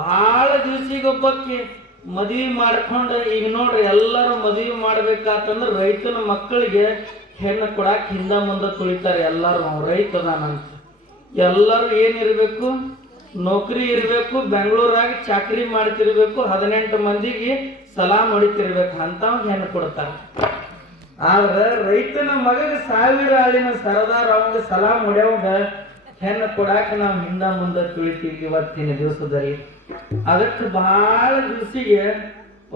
ಭಾಳ ದಿವಸಿಗೊಬ್ಬಕ್ಕೆ ಮದ್ವಿ ಮಾಡ್ಕೊಂಡು, ಈಗ ನೋಡ್ರಿ ಎಲ್ಲರೂ ಮದ್ವಿ ಮಾಡ್ಬೇಕಾತಂದ್ರೆ ರೈತನ ಮಕ್ಕಳಿಗೆ ಹೆಣ್ಣು ಕೊಡಾಕ್ ಹಿಂದ ಮುಂದೆ ತುಳಿತಾರೆ. ಎಲ್ಲರೂ ರೈತ ಅದಾನಂತ ಎಲ್ಲರೂ ಏನಿರಬೇಕು ನೌಕರಿ ಇರಬೇಕು, ಬೆಂಗಳೂರಾಗ ಚಾಕ್ರಿ ಮಾಡ್ತಿರ್ಬೇಕು, ಹದಿನೆಂಟು ಮಂದಿಗೆ ಸಲಾಮ್ ಹೊಡಿತಿರ್ಬೇಕು ಅಂತ ಹೆಣ್ಣು ಕೊಡ್ತಾರೆ. ಆದ್ರೆ ರೈತನ ಮಗಗೆ ಸಾವಿರ ಆಳಿನ ಸರದಾರ ಅವಂಗ ಸಲಾಮ್ ಹೊಡೆಯವಂಗ ಹೆಣ್ಣು ಕೊಡಾಕ ನಾವು ಹಿಂದ ಮುಂದೆ ತುಳಿತೀವಿ ಇವತ್ತಿನ ದಿವಸದಲ್ಲಿ. ಅದಕ್ಕೆ ಬಹಳ ದಿವಸಿಗೆ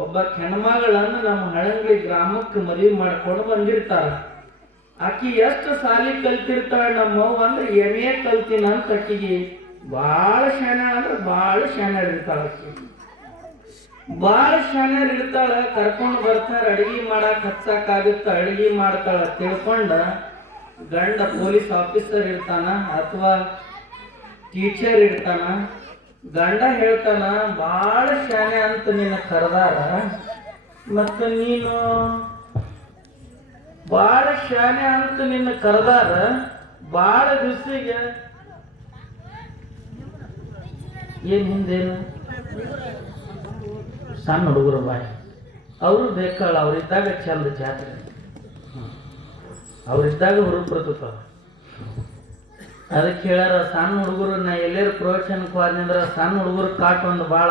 ಒಬ್ಬ ಹೆಣ್ಮಗಳನ್ನ ನಮ್ಮ ಹಳಂಗಳಿ ಗ್ರಾಮಕ್ಕೆ ಮದುವೆ ಮಾಡ್ಕೊಂಡು ಬಂದಿರ್ತಾರ. ಆಕಿ ಎಷ್ಟು ಸಾಲಿ ಕಲ್ತಿರ್ತಾಳ ನಮ್ಮವ್ವ ಅಂದ್ರೆ ಎಂ ಎ ಕಲ್ತಿನ ಅಂತ ಆಕಿಗೆ ಭಾಳ ಶಾಣ ಅಂದ್ರೆ ಭಾಳ ಶಾಣ ಇರ್ತಾಳ ಆಕಿ. ಭಾಳ ಇರ್ತಾಳ, ಕರ್ಕೊಂಡು ಬರ್ತಾರ, ಅಡಿಗೆ ಮಾಡಕ್ ಹಚ್ಚಕ್ಕಾಗುತ್ತ ಅಡಿಗೆ ಮಾಡ್ತಾಳ ತಿಳ್ಕೊಂಡ ಗಂಡ ಪೊಲೀಸ್ ಆಫೀಸರ್ ಇರ್ತಾನ ಅಥವಾ ಟೀಚರ್ ಇರ್ತಾನ. ಗಂಡ ಹೇಳ್ತಾನ ಭಾಳ ಶಾಣೆ ಅಂತ ನಿನ್ನ ಕರೆದಾರ ಮತ್ತು ನೀನು ಭಾಳ ಶಾಣೆ ಅಂತ ನಿನ್ನ ಕರೆದಾರ ಭಾಳ ದಿವಸಿಗೆ ಏನ್ ಹಿಂದೇನು? ಸಣ್ಣ ಹುಡುಗರು ಬಾಯಿ. ಅವರು ಬೇಕಾಳ, ಅವ್ರಿದ್ದಾಗ ಚಂದ ಜಾತ್ರೆ. ಅವ್ರಿದ್ದಾಗ ಹುರುಪ್ ಬರ್ತದ ಅದಕ್ಕೆ ಹೇಳ್ಯಾರ, ಸಣ್ಣ ಹುಡುಗರು, ನಾ ಎಲ್ಲರ ಪ್ರವಚನಕ್ಕೆ ಅಂದ್ರೆ ಸಣ್ಣ ಹುಡುಗರು ಕಾಟ ಒಂದು ಭಾಳ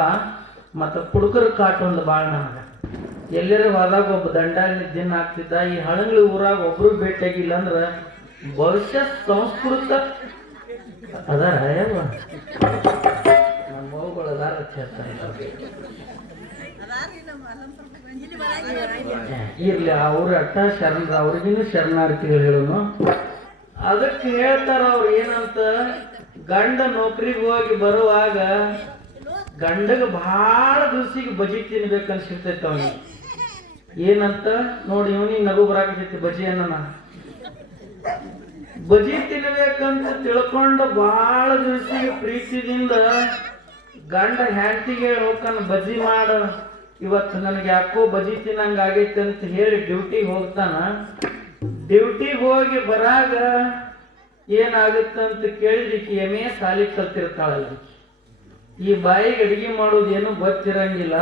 ಮತ್ತು ಕುಡುಕರ ಕಾಟ ಒಂದು ಭಾಳ ನನಗೆ ಎಲ್ಲರ ಹೋದಾಗ ಒಬ್ಬ ದಂಡಾಗಿ ದಿನ ಆಗ್ತಿದ್ದ, ಈ ಹಳಂಗ್ಳಿ ಊರಾಗ ಒಬ್ರು ಭೇಟಿಯಾಗಿಲ್ಲ ಅಂದ್ರೆ ಭವಿಷ್ಯ ಸಂಸ್ಕೃತ ಅದಾರ ನಮ್ಮ ಮಗುಗಳು ಅದಾರ ಇರ್ಲಿ, ಅವ್ರ ಅಟ್ಟ ಶರಣ ಅವ್ರಿಗಿನ್ನೂ ಶರಣಾರ್ಥಿಗಳು ಹೇಳೋನು. ಅದಕ್ಕೆ ಹೇಳ್ತಾರ ಅವ್ರು ಏನಂತ, ಗಂಡ ನೌಕರಿಗೆ ಹೋಗಿ ಬರುವಾಗ ಗಂಡಗ ಭಾಳ ದಿವ್ಸಿಗೆ ಬಜಿ ತಿನ್ಬೇಕನ್ಸಿರ್ತೈತೆ ಅವನಿಗೆ. ಏನಂತ? ನೋಡಿ ಇವನಿಗೆ ನಗು ಬರಾಕತೈತಿ ಬಜಿ ಅನ್ನ ಬಜಿ ತಿನ್ಬೇಕಂತ ತಿಳ್ಕೊಂಡು ಭಾಳ ದಿವ್ಸಿಗೆ ಪ್ರೀತಿದಿಂದ ಗಂಡ ಹ್ಯಾಂಟಿಗೆ ಹೋಗ್ತಾನ ಬಜಿ ಮಾಡ. ಇವತ್ತು ನನಗೆ ಯಾಕೋ ಬಜಿ ತಿನ್ನಂಗ ಆಗೈತೆ ಅಂತ ಹೇಳಿ ಡ್ಯೂಟಿಗೆ ಹೋಗ್ತಾನ. ಡ್ಯೂಟಿಗೆ ಹೋಗಿ ಬರಾಗ ಏನಾಗುತ್ತೆ ಅಂತ ಕೇಳಿದಕ್ಕೆ ಎಮೆ ಸಾಲಿಗೆ ಕಲ್ತಿರ್ತಾಳಲ್ಲ. ಈ ಬಾಯಿಗೆ ಅಡಿಗೆ ಮಾಡೋದು ಏನು ಗೊತ್ತಿರಂಗಿಲ್ಲ.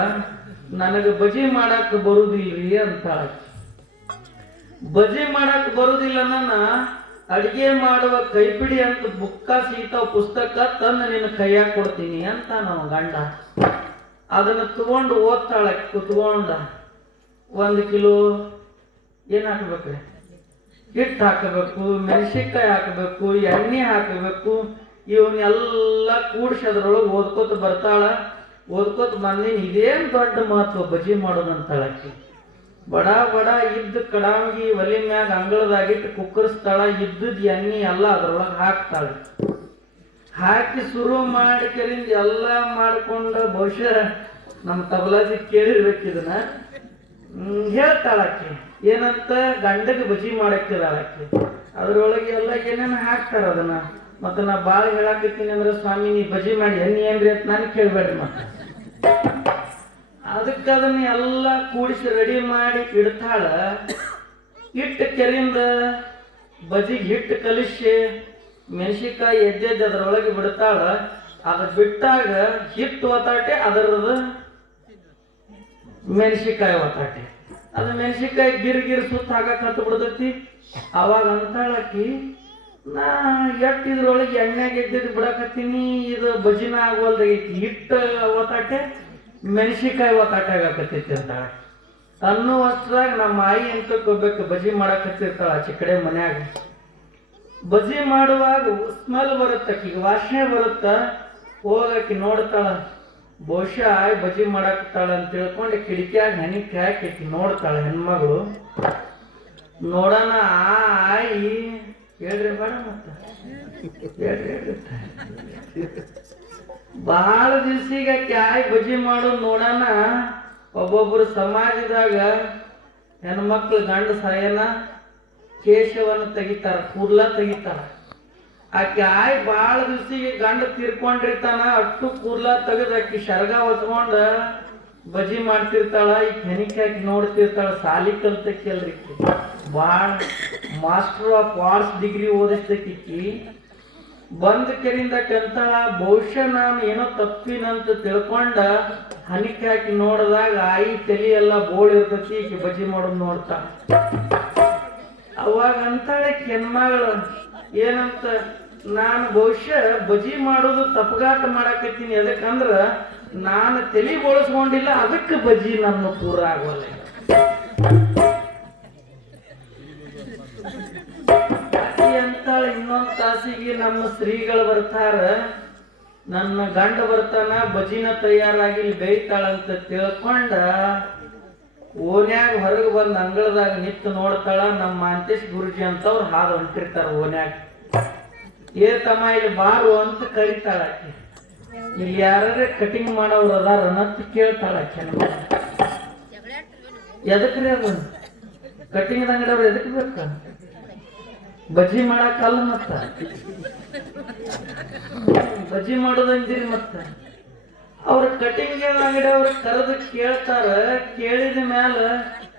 ನನಗೆ ಬಜಿ ಮಾಡಕ್ ಬರುದಿಲ್ರಿ ಅಂತಾಳ. ಬಜಿ ಮಾಡಕ್ ಬರುದಿಲ್ಲ ನನ್ನ, ಅಡಿಗೆ ಮಾಡುವ ಕೈಪಿಡಿ ಅಂತ ಬುಕ್ಕ ಸೀತಾ ಪುಸ್ತಕ ತಂದು ನಿನ್ನ ಕೈಯಾಗ ಕೊಡ್ತೀನಿ ಅಂತ ನಾವು ಗಂಡ. ಅದನ್ನ ತಗೊಂಡು ಓದ್ತಾಳೆ, ಕುತ್ಕೊಂಡ. ಒಂದು ಕಿಲೋ ಏನು ಹಾಕ್ಬೇಕ್ರಿ? ಹಿಟ್ಟು ಹಾಕಬೇಕು, ಮೆಣಸಿನ್ಕಾಯಿ ಹಾಕಬೇಕು, ಎಣ್ಣೆ ಹಾಕಬೇಕು, ಇವನ್ನೆಲ್ಲ ಕೂಡಿಸಿ ಅದ್ರೊಳಗೆ ಓದ್ಕೋತ ಬರ್ತಾಳ. ಓದ್ಕೋತ ಬಂದೇನು. ಇದೇನು ದೊಡ್ಡ ಮಹತ್ವ ಬಜಿ ಮಾಡೋದಂತಾಳಕ್ಕೆ ಬಡ ಬಡ ಇದ್ದ ಕಡಾಂಗಿ ಒಲೆ ಮ್ಯಾಗ ಅಂಗಳದಾಗಿಟ್ಟು ಕುಕ್ಕರ್ಸ್ತಾಳ ಇದ್ದದ್ದು ಎಣ್ಣೆ ಎಲ್ಲ ಅದ್ರೊಳಗೆ ಹಾಕ್ತಾಳೆ. ಹಾಕಿ ಶುರು ಮಾಡಿಕರಿಂದ ಎಲ್ಲ ಮಾಡ್ಕೊಂಡು ಬಹುಶಃ ನಮ್ಮ ತಬಲಾಜಿ ಕೇಳಿರ್ಬೇಕು ಆಕಿ. ಏನಂತ ಗಂಡಗೆ ಬಜಿ ಮಾಡಕ್ಕಿದಾಳ ಆಕಿ. ಅದ್ರೊಳಗೆ ಎಲ್ಲ ಏನೇನು ಹಾಕ್ತಾರ ಅದನ್ನ. ಮತ್ತೆ ನಾ ಭಾಳ ಹೇಳಾಕತ್ತೀನಿ ಅಂದ್ರೆ, ಸ್ವಾಮಿ, ನೀ ಬಜಿ ಮಾಡಿ ಎಣ್ಣೆ ಏನ್ರಿ ಅಂತ ನಾನು ಕೇಳ್ಬೇಡ್ರಿ ಮತ್ತೆ. ಅದಕ್ಕೆ ಅದನ್ನ ಎಲ್ಲ ಕೂಡಿಸಿ ರೆಡಿ ಮಾಡಿ ಇಡ್ತಾಳ. ಹಿಟ್ಟು ಕೆರಿಂದ ಬಜಿ ಹಿಟ್ಟು ಕಲಿಸಿ ಮೆಣಸಿನ್ಕಾಯಿ ಎದ್ದೆದ್ದು ಅದ್ರೊಳಗೆ ಬಿಡ್ತಾಳ. ಅದು ಬಿಟ್ಟಾಗ ಹಿಟ್ಟು ಒತ್ತಾಟೆ ಅದರದ್ದು ಮೆಣಸಿನ್ಕಾಯಿ ಒತ್ತಾಟೆ ಅದು ಮೆಣಸಿನ್ಕಾಯಿ ಗಿರ್ ಗಿರ್ ಸುತ್ತ ಹಾಕಕ್ಕಂತ ಹತ್ತು ಬಿಡ್ತೈತಿ. ಅವಾಗ ಅಂತಾಳಕಿ ನಾ ಎಟ್ಟು ಇದ್ರೊಳಗೆ ಎಣ್ಣೆಗೆ ಎದ್ದಿದ್ದು ಬಿಡಕತ್ತೀನಿ, ಇದು ಬಜಿನ ಆಗೋಲ್ದಾಗೈತಿ ಹಿಟ್ಟು ಒತ್ತಾಟೆ ಮೆಣಸಿನ್ಕಾಯಿ ಒತ್ತಾಟೆ ಆಗಕತ್ತೈತಿ ಅಂತಾಳ ಅನ್ನೋ ಅಷ್ಟ್ರಾಗ ನಮ್ಮ ಆಯಿ ಎಂತಕ್ಕೋಗ್ಬೇಕು ಬಜಿ ಮಾಡಕತ್ತಿರ್ತಾಳ ಆಚೆ ಕಡೆ ಮನ್ಯಾಗ. ಬಜಿ ಮಾಡುವಾಗ ಸ್ಮೆಲ್ ಬರುತ್ತೆ ಈಗ ವಾಸನೆ ಬರುತ್ತ? ಹೋಗಕ್ಕೆ ನೋಡ್ತಾಳ. ಬಹುಶಃ ಬಜಿ ಮಾಡಾಕತ್ತಾಳ ಅಂತ ತಿಳ್ಕೊಂಡು ಕಿಟಕಿಯಾಗ ಹೆಣಿಕೆ ಹಾಕಿ ನೋಡ್ತಾಳೆ ಹೆಣ್ಮಗಳು. ನೋಡೋಣ ಆಯಿ. ಹೇಳ್ರಿ ಬೇಡ ಮತ್ತ. ಬಹಳ ದಿವಸ ಈಗ ಕ್ಯಾಯ್ ಬಜಿ ಮಾಡೋದು ನೋಡೋಣ. ಒಬ್ಬೊಬ್ಬರು ಸಮಾಜದಾಗ ಹೆಣ್ಮಕ್ಳು ಗಂಡ ಸಾಯನ ಕೇಶವನ್ನು ತೆಗಿತಾರ ಕೂರ್ಲ ತೆಗಿತಾರ. ಆಕೆ ಆಯ್ ಭಾಳ ದಿವಸಿಗೆ ಗಂಡ ತೀರ್ಕೊಂಡಿರ್ತಾನ, ಅಟ್ಟು ಕೂದ್ಲ ತೆಗೆದು ಆಕಿ ಶರ್ಗ ಹೊಚ್ಕೊಂಡ ಬಜಿ ಮಾಡ್ತಿರ್ತಾಳ, ಈ ಹೆನಿಕ್ ಹಾಕಿ ನೋಡ್ತಿರ್ತಾಳ, ಸಾಲಿ ಕಲ್ತಕ್ಕಲ್ರಿ ಭಾಳ ಮಾಸ್ಟರ್ ಆಫ್ ಆರ್ಟ್ಸ್ ಡಿಗ್ರಿ ಓದಿಸ್ತಕ್ಕಿ ಬಂದ ಕೆರಿಂದ ಕಂತಾಳ, ಬಹುಶಃ ನಾನು ಏನೋ ತಪ್ಪಿನಂತ ತಿಳ್ಕೊಂಡ ಹನಿಕ್ ಹಾಕಿ ನೋಡಿದಾಗ ಆಯಿ ತಲಿ ಎಲ್ಲ ಬೋಳ್ ಇರ್ತತಿ, ಈಕೆ ಬಜಿ ಮಾಡೋದು ನೋಡ್ತಾಳ. ಅವಾಗ ಅಂತಾಳೆ ಕೆನ್ಮಗಳು ಏನಂತ ನಾನು ಬಹುಶಃ ಬಜಿ ಮಾಡೋದು ತಪ್ಪಗಾಟ ಮಾಡಾಕತ್ತೀನಿ. ಅದಕ್ಕಂದ್ರ ನಾನು ತಲೆ ಬಳಸ್ಕೊಂಡಿಲ್ಲ, ಅದಕ್ಕೆ ಬಜಿ ನನ್ನ ಪೂರ ಆಗೋಲ್ಲ. ಅಂತಾಳ ಇನ್ನೊಂದು ತಾಸಿಗೆ ನಮ್ಮ ಸ್ತ್ರೀಗಳು ಬರ್ತಾರ. ನನ್ನ ಗಂಡ ಬರ್ತಾನ, ಬಜಿನ ತಯಾರಾಗಿ ಇಲ್ಲಿ ಬೇಯ್ತಾಳಂತ ತಿಳ್ಕೊಂಡ ಓನ್ಯಾಗ ಹೊರಗೆ ಬಂದು ಅಂಗಳದಾಗ ನಿಂತು ನೋಡ್ತಾಳ ನಮ್ಮ ಮಾಂತೇಶ್ ಗುರುಜಿ ಅಂತವ್ರು ಹಾದು ಹೊಂಟಿರ್ತಾರ ಓನ್ಯಾಗ. ಏ ತಮ್ಮ, ಇಲ್ಲಿ ಬಾರು ಅಂತ ಕರಿತಾಳ ಆಕೆ. ಇಲ್ಲಿ ಯಾರೇ ಕಟಿಂಗ್ ಮಾಡೋರು ಅದಾರ ಅಂತ ಕೇಳ್ತಾಳ ಆಕೆ ಎದಕ್ರಿ ಅದು ಕಟಿಂಗ್ ಅಂಗಡಿಯವ್ರು ಎದಕ್ ಬೇಕ? ಬಜ್ಜಿ ಮಾಡಕ್ಕಲ್ಲ ಮತ್ತ? ಬಜ್ಜಿ ಮಾಡೋದಂದಿರಿ ಮತ್ತ? ಅವ್ರ ಕಟಿಂಗ್ ಅಂಗಡಿ ಅವ್ರ ಕರೆದು ಕೇಳ್ತಾರ, ಕೇಳಿದ ಮ್ಯಾಲ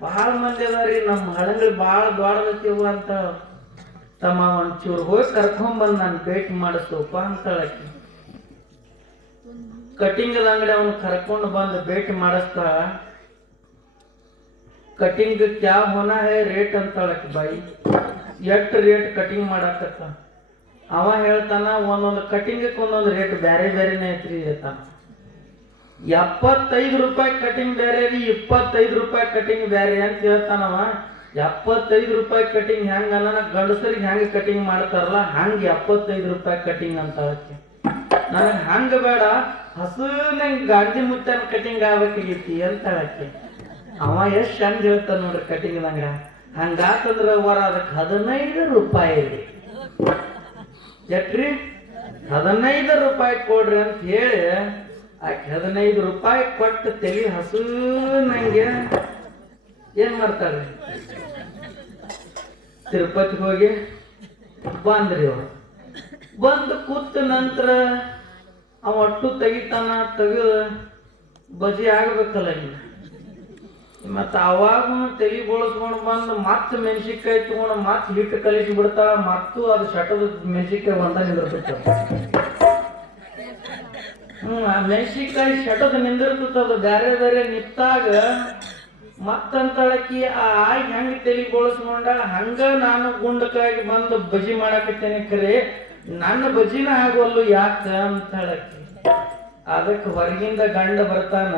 ಬಹಳ ಮಂದಿ ಅದಾರಿ, ನಮ್ಮ ಹಳಂಗಳಿ ಭಾಳ ದೊಡ್ಡದಕ್ಕಿವ ಅಂತ ತಮ್ಮ ಒಂಚೂರು ಹೋಗಿ ಕರ್ಕೊಂಬಂದ್ ನಾನು ಭೇಟಿ ಮಾಡಿಸೋಪ ಅಂತಳಕ್ಕೆ ಕಟಿಂಗ್ ಅಂಗಡಿ ಅವನು ಕರ್ಕೊಂಡು ಬಂದು ಭೇಟಿ ಮಾಡಿಸ್ತ ಕಟಿಂಗ್ ಕ್ಯಾ ಹೊನ ಹೇ ರೇಟ್ ಅಂತಳಕ್ಕೆ ಬಾಯಿ. ಎಷ್ಟು ರೇಟ್ ಕಟಿಂಗ್ ಮಾಡಾಕತ್ತ? ಅವ ಹೇಳ್ತಾನ, ಒಂದೊಂದು ಕಟಿಂಗಕ್ಕೆ ಒಂದೊಂದು ರೇಟ್ ಬೇರೆ ಬೇರೆನೇ ಐತ್ರಿ ಹೇಳ್ತಾನ ಎಪ್ಪತ್ತೈದು ರೂಪಾಯಿ ಕಟಿಂಗ್ ಬೇರೆ ರೀ, ಇಪ್ಪತ್ತೈದು ರೂಪಾಯಿ ಕಟಿಂಗ್ ಬೇರೆ ಅಂತ ಹೇಳ್ತಾನವ ಎಪ್ಪತ್ತೈದು ರೂಪಾಯಿ ಕಟಿಂಗ್ ಹೆಂಗ ಅನ್ನ ಗಂಡಸರಿಗೆ ಹೆಂಗೆ ಕಟಿಂಗ್ ಮಾಡ್ತಾರಲ್ಲ, ಹಂಗೆ ಎಪ್ಪತ್ತೈದು ರೂಪಾಯಿ ಕಟಿಂಗ್ ಅಂತ ಅದಕ್ಕೆ ನನಗೆ ಹಂಗೆ ಬೇಡ, ಹಸುವಿನ ಗಾಂಧಿ ಮುತ್ತನ ಕಟಿಂಗ್ ಆಗ್ಬೇಕಾಗಿತ್ತಿ ಅಂತ ಹೇಳಕ್ಕೆ ಅವ ಎಷ್ಟು ಚಂದ ಹೇಳ್ತಾನೆ ನೋಡ್ರಿ ಕಟಿಂಗ್ ನಂಗ ಹಂಗಾತಂದ್ರ ವರ ಅದಕ್ಕೆ ಹದಿನೈದು ರೂಪಾಯಿ ರೀ ಎಟ್ರಿ? ಹದಿನೈದು ರೂಪಾಯಿ ಕೊಡ್ರಿ ಅಂತ ಹೇಳಿ ಆಕೆ ಹದಿನೈದು ರೂಪಾಯಿ ಕೊಟ್ಟು ತಲೆ ಹಸು ನಂಗೆ. ಏನ್ ಮಾಡ್ತಾರೆ ತಿರುಪತಿಗೆ ಹೋಗಿ ಬಂದ್ರಿ ಅವ್ರು ಬಂದು ಕೂತ ನಂತರ ಅವ ಒಟ್ಟು ತೆಗಿತಾನ, ತೆಗೆದು ಬಜಿ ಆಗ್ಬೇಕಲ್ಲ ಈಗ ಮತ್ತ ಅವಾಗ ತಲೆ ಬೋಳಿಸ್ಕೊಂಡು ಬಂದು ಮತ್ತೆ ಮೆಣಸಿನ್ಕಾಯಿ ತಗೊಂಡು ಮತ್ತೆ ಹಿಟ್ಟು ಕಲಿಸಿ ಬಿಡ್ತಾ ಮತ್ತು ಅದು ಶಟದ ಮೆಣಸಿನ್ಕಾಯಿ ಒಂದ ನಿಂದಿರ್ತೈತೆ ಹ್ಮ್, ಆ ಶಟದ ನಿಂದಿರ್ತದ ಬೇರೆ ಬೇರೆ ನಿತ್ತಾಗ ಮತ್ತಂತಳಕಿ ಆ ಆಯ್ ಹೆಂಗ್ ತೆಲಿ ಬೋಳಿಸ್ಕೊಂಡ ಹಂಗ ನಾನು ಗುಂಡಕಾಗಿ ಬಂದು ಬಜಿ ಮಾಡಾಕತ್ತೇನೆ ಕರೆ. ನನ್ನ ಬಜಿನ ಆಗೋಲ್ಲು ಯಾಕ ಅಂತ ಹೇಳಕ್ಕಿ ಅದಕ್ಕೆ ಹೊರಗಿಂದ ಗಂಡ ಬರ್ತಾನ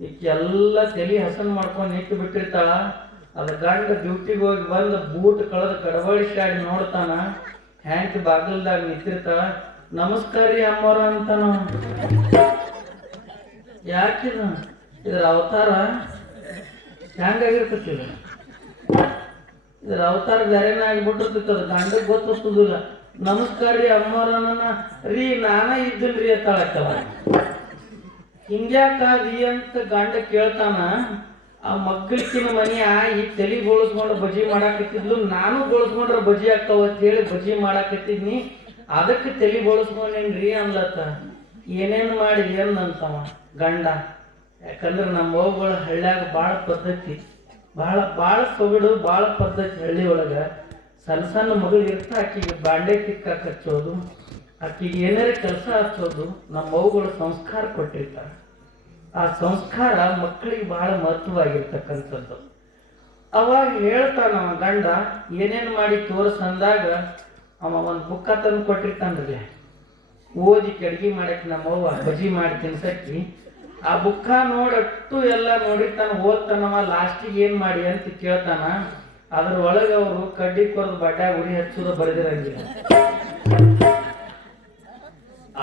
ಈಕೆಲ್ಲ ತಲೆ ಹಸನ್ ಮಾಡ್ಕೊಂಡು ನಿಂತು ಬಿಟ್ಟಿರ್ತಾಳ. ಅದ ಗಂಡ ಡ್ಯೂಟಿಗೆ ಹೋಗಿ ಬಂದು ಬೂಟ್ ಕಳೆದ ಕಡಬಡಿಸಾಡಿ ನೋಡ್ತಾನ, ಹ್ಯಾಂಕ್ ಬಾಗಿಲ್ದಾಗ ನಿಂತಿರ್ತಾಳ. ನಮಸ್ಕಾರ ರೀ ಅಮ್ಮವ್ರ ಅಂತಾನ ಯಾಕಿದ ಇದ್ರ ಅವತಾರ ಹೆಂಗಾಗಿರ್ತೈತಿ ಇದು? ಇದ್ರ ಅವತಾರ ಬೇರೆನೇ ಆಗಿಬಿಟ್ಟಿರ್ತೈತಿ ಅದು ಗಂಡಕ್ಕೆ ಗೊತ್ತಿಲ್ಲ ನಮಸ್ಕಾರ ರೀ ರೀ, ನಾನ ಇದ್ದೀನಿ ರೀ ಅತ್ತಾಳಕ್ಕಲ್ಲ ಹಿಂಗ್ಯಾಕಾದಿ ಅಂತ ಗಂಡ ಕೇಳ್ತಾನ, ಆ ಮಗ್ಗಲ್ಕಿನ ಮನೆಯ ಈ ತಲೆ ಬೋಳಿಸ್ಕೊಂಡು ಬಜಿ ಮಾಡಾಕತ್ತಿದ್ಲು, ನಾನು ಬೋಳಿಸ್ಕೊಂಡ್ರೆ ಬಜಿ ಆಗ್ತಾವ ಅಂತ ಹೇಳಿ ಬಜಿ ಮಾಡಾಕತ್ತಿದ್ನಿ. ಅದಕ್ಕೆ ತಲೆ ಬೋಳಿಸ್ಕೊಂಡೇನ್ರಿ ಅನ್ಲತ್ತ ಏನೇನು ಮಾಡಿ ಏನಂತವ ಗಂಡ. ಯಾಕಂದ್ರೆ ನಮ್ಮ ಅವುಗಳ ಹಳ್ಳ್ಯಾಗ ಭಾಳ ಪದ್ಧತಿ. ಭಾಳ ಭಾಳ ಸೊಗಡು ಭಾಳ ಪದ್ಧತಿ ಹಳ್ಳಿ ಒಳಗೆ. ಸಣ್ಣ ಸಣ್ಣ ಮಗಳು ಇರ್ತ, ಆಕಿಗೆ ಬಾಂಡೆ ಕಿಕ್ಕಾಕ ಹಚ್ಚೋದು ಆಕಿಗೆ ಏನಾರ ಕೆಲಸ ಹಚ್ಚೋದು ನಮ್ಮ ಅವುಗಳು ಸಂಸ್ಕಾರ ಕೊಟ್ಟಿರ್ತಾರೆ. ಆ ಸಂಸ್ಕಾರ ಮಕ್ಕಳಿಗೆ ಭಾಳ ಮಹತ್ವವಾಗಿರ್ತಕ್ಕಂಥದ್ದು. ಅವಾಗ ಹೇಳ್ತಾನ ಗಂಡ, ಏನೇನು ಮಾಡಿ ತೋರಿಸಂದಾಗ ಅವ ಒಂದು ಬುಕ್ಕ ತಂದು ಕೊಟ್ಟಿರ್ತಾನ್ರಿ. ಓದಿ ಕಡ್ಗಿ ಮಾಡಕ್ಕೆ ನಮ್ಮವ್ವ ಬಜಿ ಮಾಡಿ ತಿನ್ಸಕ್ಕಿ, ಆ ಬುಕ್ಕ ನೋಡಟ್ಟು ಎಲ್ಲ ನೋಡಿರ್ತಾನ, ಓದ್ತಾನವ, ಲಾಸ್ಟಿಗೆ ಏನು ಮಾಡಿ ಅಂತ ಕೇಳ್ತಾನ ಅದ್ರ ಒಳಗೆ ಅವರು ಕಡ್ಡಿ ಕೊರದು ಬಟ್ಟೆ ಉರಿ ಹಚ್ಚೋದು ಬರೆದಿರಂಗಿಲ್ಲ.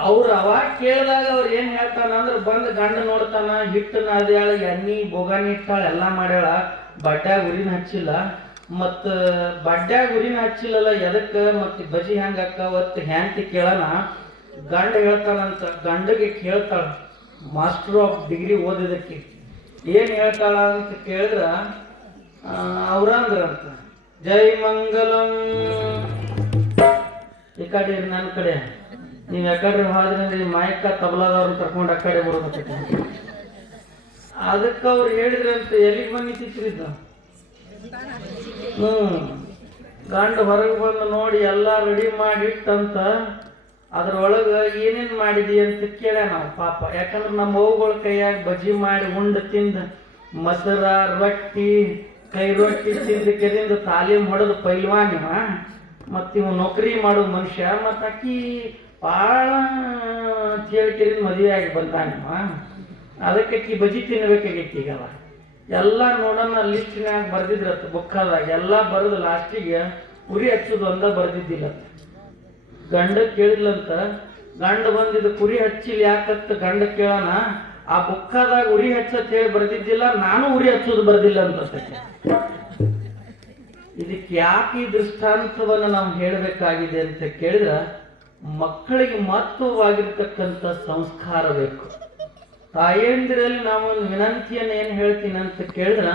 ಅವ್ರು ಅವಾಗ ಕೇಳಿದಾಗ ಅವ್ರು ಏನು ಹೇಳ್ತಾನ ಅಂದ್ರೆ ಬಂದು ಗಂಡ ನೋಡ್ತಾನ ಹಿಟ್ಟು ನಾದ್ಯಾಳ ಎಣ್ಣಿ, ಬೊಗಾನಿ ಇಟ್ಟಾಳ, ಎಲ್ಲ ಮಾಡ್ಯಾಳ ಬಟ್ಟೆ ಉರಿನ ಹಚ್ಚಿಲ್ಲ. ಮತ್ತ ಬಡ್ಡ್ಯಾಗ ಉರಿನ ಹಚ್ಚಿಲ್ಲಲ್ಲ ಎದಕ್ಕ ಮತ್ತ ಬಜಿ ಅಕ್ಕ ಒತ್ತು ಹ್ಯಾಂತಿ ಕೇಳನ? ಗಂಡ ಹೇಳ್ತಾನಂತ, ಗಂಡಗೆ ಕೇಳ್ತಾಳ ಮಾಸ್ಟರ್ ಆಫ್ ಡಿಗ್ರಿ ಓದಿದಕ್ಕೆ. ಏನು ಹೇಳ್ತಾಳ ಅಂತ ಕೇಳಿದ್ರ ಅವ್ರಂದ್ರಂತ ಜೈ ಮಂಗಲಂ. ಈ ಕಡೆ ನನ್ನ ಕಡೆ. ನೀವು ಯಾಕಡೆ ಹೋದ್ರೆ ಮಾಯಕ್ಕ ತಬಲಾದವ್ರನ್ನ ಕರ್ಕೊಂಡು ಆ ಕಡೆ ಬರ್ಬೇಕು ಅದಕ್ಕೆ ಅವ್ರು ಹೇಳಿದ್ರಂತ, ಎಲ್ಲಿಗೆ ಬಂದಿತ್ತಿತ್ತು ಹ್ಞೂ ಗಂಡ ಹೊರಗೆ ಬಂದು ನೋಡಿ ಎಲ್ಲ ರೆಡಿ ಮಾಡಿ ಇಟ್ಟಂತ ಅದ್ರೊಳಗೆ ಏನೇನು ಮಾಡಿದಿ ಅಂತ ಕೇಳ ನಾವು, ಪಾಪ. ಯಾಕಂದ್ರೆ ನಮ್ಮ ಅವ್ಗಳ ಕೈಯಾಗ ಬಜ್ಜಿ ಮಾಡಿ ಉಂಡು ತಿಂದು ಮಸರ ರೊಟ್ಟಿ, ಕೈ ರೊಟ್ಟಿ ತಿಂದು ಕೆದಿಂದ ತಾಲೀಮ್ ಹೊಡೆದು ಪೈಲ್ವಾನಿವ. ಮತ್ತು ಇವು ನೌಕರಿ ಮಾಡೋ ಮನುಷ್ಯ, ಮತ್ತು ಅಕ್ಕಿ ಭಾಳ ಕೇಳಿಕೆರಿಂದ ಮದುವೆ ಆಗಿ ಬಂದಾನಿವ. ಅದಕ್ಕೆ ಅಕ್ಕಿ ಬಜ್ಜಿ ತಿನ್ಬೇಕಾಗೈತಿ ಈಗಲ್ಲ. ಎಲ್ಲ ನೋಡೋಣ ಲಿಸ್ಟ್ನಾಗ ಬರ್ದಿದ್ರತ್ತ ಬುಕ್ಕಾದಾಗ. ಎಲ್ಲ ಬರೆದು ಲಾಸ್ಟಿಗೆ ಕುರಿ ಹಚ್ಚೋದು ಒಂದ ಬರ್ದಿದ್ದಿಲ್ಲ. ಗಂಡ ಕೇಳಿದ್ಲಂತ, ಗಂಡ ಬಂದಿದ್ದು ಕುರಿ ಹಚ್ಚಿಲ್ಲ ಯಾಕತ್ತ ಗಂಡ ಕೇಳೋಣ, ಆ ಬುಕ್ಕಾದಾಗ ಉರಿ ಹಚ್ಚತ್ ಹೇಳಿ ಬರ್ದಿದ್ದಿಲ್ಲ, ನಾನು ಉರಿ ಹಚ್ಚೋದು ಬರ್ದಿಲ್ಲ ಅಂತ ಇದಕ್ಕೆ ಯಾಕೆ ಈ ದೃಷ್ಟಾಂತವನ್ನು ನಾವು ಹೇಳಬೇಕಾಗಿದೆ ಅಂತ ಕೇಳಿದ್ರೆ, ಮಕ್ಕಳಿಗೆ ಮಹತ್ವವಾಗಿರ್ತಕ್ಕಂಥ ಸಂಸ್ಕಾರ ಬೇಕು. ತಾಯಂದಿರಲ್ಲಿ ನಾವೊಂದು ವಿನಂತಿಯನ್ನು ಏನು ಹೇಳ್ತೀನಿ ಅಂತ ಕೇಳಿದ್ರೆ,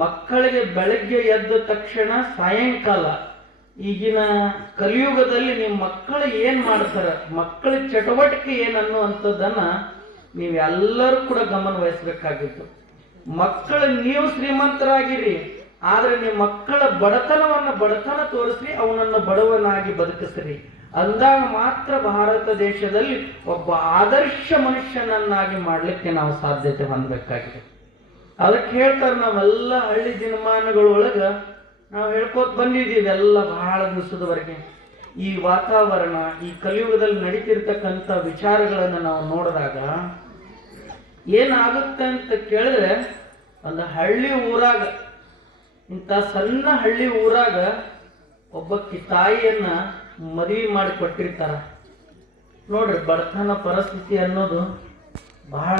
ಮಕ್ಕಳಿಗೆ ಬೆಳಗ್ಗೆ ಎದ್ದ ತಕ್ಷಣ ಸಾಯಂಕಾಲ, ಈಗಿನ ಕಲಿಯುಗದಲ್ಲಿ ನಿಮ್ಮ ಮಕ್ಕಳು ಏನು ಮಾಡ್ತಾರೆ, ಮಕ್ಕಳ ಚಟುವಟಿಕೆ ಏನು ಅನ್ನುವಂಥದ್ದನ್ನ ನೀವೆಲ್ಲರೂ ಕೂಡ ಗಮನ ವಹಿಸ್ಬೇಕಾಗಿತ್ತು. ಮಕ್ಕಳು ನೀವು ಶ್ರೀಮಂತರಾಗಿರಿ, ಆದರೆ ನಿಮ್ಮ ಮಕ್ಕಳ ಬಡತನವನ್ನ ಬಡತನ ತೋರಿಸಿ ಅವನನ್ನು ಬಡವನಾಗಿ ಬದುಕಿಸ್ರಿ. ಅಂದಾಗ ಮಾತ್ರ ಭಾರತ ದೇಶದಲ್ಲಿ ಒಬ್ಬ ಆದರ್ಶ ಮನುಷ್ಯನನ್ನಾಗಿ ಮಾಡಲಿಕ್ಕೆ ನಾವು ಸಾಧ್ಯತೆ ಹೊಂದಬೇಕಾಗಿದೆ. ಅದಕ್ಕೆ ಹೇಳ್ತಾರೆ ನಾವೆಲ್ಲ ಹಳ್ಳಿ ದಿನಮಾನಗಳೊಳಗ ನಾವು ಹೇಳ್ಕೋತ ಬಂದಿದ್ದೀವಿ ಎಲ್ಲ ಬಹಳ ದಿವಸದವರೆಗೆ. ಈ ವಾತಾವರಣ, ಈ ಕಲಿಯುಗದಲ್ಲಿ ನಡೀತಿರ್ತಕ್ಕಂಥ ವಿಚಾರಗಳನ್ನು ನಾವು ನೋಡಿದಾಗ ಏನಾಗುತ್ತೆ ಅಂತ ಕೇಳಿದ್ರೆ ಒಂದು ಹಳ್ಳಿ ಊರಾಗ, ಇಂಥ ಸಣ್ಣ ಹಳ್ಳಿ ಊರಾಗ ಒಬ್ಬಕ್ಕಿ ತಾಯಿಯನ್ನ ಮದುವೆ ಮಾಡಿ ಕೊಟ್ಟಿರ್ತಾರ ನೋಡ್ರಿ ಬಡತನ ಪರಿಸ್ಥಿತಿ ಅನ್ನೋದು ಬಹಳ